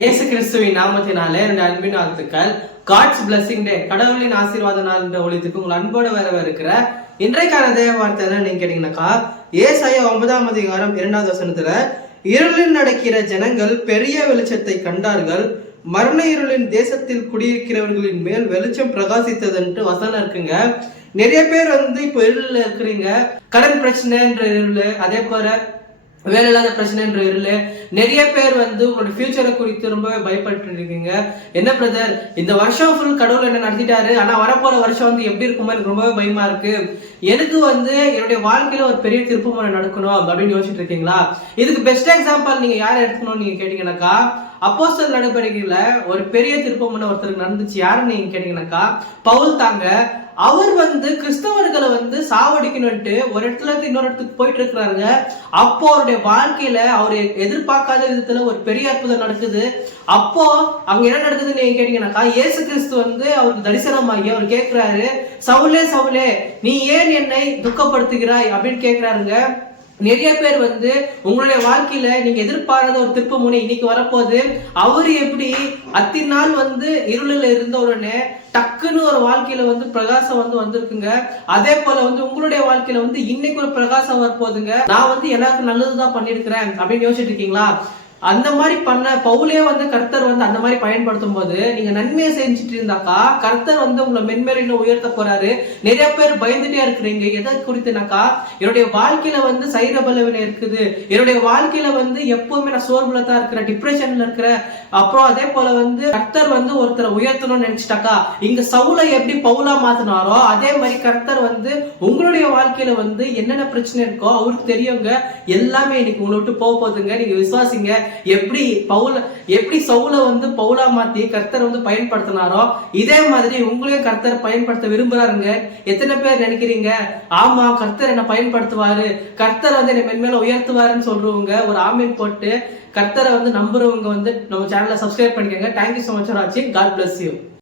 இயேசு கிறிஸ்துவின் நாமத்தினாலே என்னுடைய அன்பின் வாழ்த்துக்கள். காட்ஸ் பிளஸிங் டே, கடவுளின் ஆசீர்வாத நாள் என்ற ஒளித்துக்கு உங்கள் அன்போடு வரவேற்கிற இன்றைக்கான தேவ வார்த்தை நீங்க கேட்டீங்கன்னாக்கா, ஏசாயா 9ஆம் அதிகாரம் 2வது வசனத்துல, இருளில் நடக்கிற ஜனங்கள் பெரிய வெளிச்சத்தை கண்டார்கள், மரண இருளின் தேசத்தில் குடியிருக்கிறவர்களின் மேல் வெளிச்சம் பிரகாசித்ததுன்ட்டு வசனம் இருக்குங்க. நிறைய பேர் இப்போ இருளில் இருக்கிறீங்க. கடன் பிரச்சனைன்ற இருள், அதே போல வேலை இல்லாத பிரச்சனை என்ற இருள். நிறைய பேர் உங்களோட ஃபியூச்சரை குறித்து ரொம்பவே பயப்பட்டு இருக்கீங்க. என்ன பிரதர், இந்த வருஷம் ஃபுல் கடவுள் என்ன நடத்திட்டாரு, ஆனா வரப்போற வருஷம் எப்படி இருக்குமோ எனக்கு ரொம்பவே பயமா இருக்கு. எனக்கு என்னுடைய வாழ்க்கையில ஒரு பெரிய திருப்புமுறை நடக்கணும் அப்படின்னு யோசிச்சுட்டு இருக்கீங்களா? இதுக்கு பெஸ்ட் எக்ஸாம்பிள் நீங்க யாரை எடுத்துக்கணும்னு நீங்க கேட்டீங்கன்னாக்கா, அப்போஸ்தலர் நடவடிக்கையில ஒரு பெரிய திருப்புமுறை ஒருத்தருக்கு நடந்துச்சு. யாருன்னு நீங்க கேட்டீங்கன்னாக்கா, பவுல் தாங்க. அவர் கிறிஸ்தவர்களை சாவடிக்கணும்ட்டு ஒரு இடத்துல இருந்து இன்னொரு இடத்துக்கு போயிட்டு இருக்கிறாருங்க. அப்போ அவருடைய வாழ்க்கையில அவரு எதிர்பார்க்காத விதத்துல ஒரு பெரிய அற்புதம் நடக்குது. அப்போ அங்க என்ன நடக்குதுன்னு நீங்க கேட்டீங்கன்னாக்கா, இயேசு கிறிஸ்து அவருக்கு தரிசனமாகி அவர் கேட்கிறாரு, சவுலே சவுலே நீ ஏன் என்னை துக்கப்படுத்துகிறாய் அப்படின்னு கேட்கிறாருங்க. நிறைய பேர் உங்களுடைய வாழ்க்கையில நீங்க எதிர்பாராத ஒரு திருப்பு முனை இன்னைக்கு வரப்போகுது. அவரு எப்படி அத்தினால் இருளில் இருந்த உடனே டக்குன்னு ஒரு வாழ்க்கையில பிரகாசம் வந்திருக்குங்க. அதே போல உங்களுடைய வாழ்க்கையில இன்னைக்கு ஒரு பிரகாசம் வரப்போகுதுங்க. நான் எல்லாருக்கும் நல்லதுதான் பண்ணிருக்கிறேன் அப்படின்னு யோசிச்சுட்டு இருக்கீங்களா? அந்த மாதிரி பண்ண பவுலே கர்த்தர் அந்த மாதிரி பயன்படுத்தும் போது நீங்க நன்மையை செஞ்சுட்டு இருந்தாக்கா, கர்த்தர் உங்களை மென்மேலும் உயர்த்த போறாரு. நிறைய பேர் பயந்துட்டே இருக்கிறீங்க. எதை குறித்துனாக்கா, என்னுடைய வாழ்க்கையில சைர பலவீனம் இருக்குது, என்னுடைய வாழ்க்கையில எப்பவுமே நான் சோர்வுல தான் இருக்கிறேன், டிப்ரெஷன்ல இருக்கிறேன். அப்புறம் அதே போல கர்த்தர் ஒருத்தரை உயர்த்தணும்னு நினைச்சிட்டாக்கா, இங்க சவுலை எப்படி பவுலா மாத்தினாரோ அதே மாதிரி கர்த்தர் உங்களுடைய வாழ்க்கையில என்னென்ன பிரச்சனை இருக்கோ அவருக்கு தெரியுங்க. எல்லாமே இன்னைக்கு உங்களை விட்டு போக போகுதுங்க. நீங்க விசுவாசிங்க. எப்படி சவுல பவுலா மாத்தி கர்த்தர் பயன்படுத்தினாரோ இதே மாதிரி உங்களையும் கர்த்தர் பயன்படுத்த விரும்புறாருங்க. எத்தனை பேர் நினைக்கிறீங்க, ஆமா கர்த்தர் என்ன பயன்படுத்துவாரு, கர்த்தர் என்னை மென்மேல உயர்த்துவாருன்னு சொல்றவங்க ஒரு ஆமீன் போட்டு கர்த்தரை நம்புறவங்க நம்ம சேனலை சப்ஸ்கிரைப் பண்ணிக்கோங்க. Thank you so much for watching. God bless you.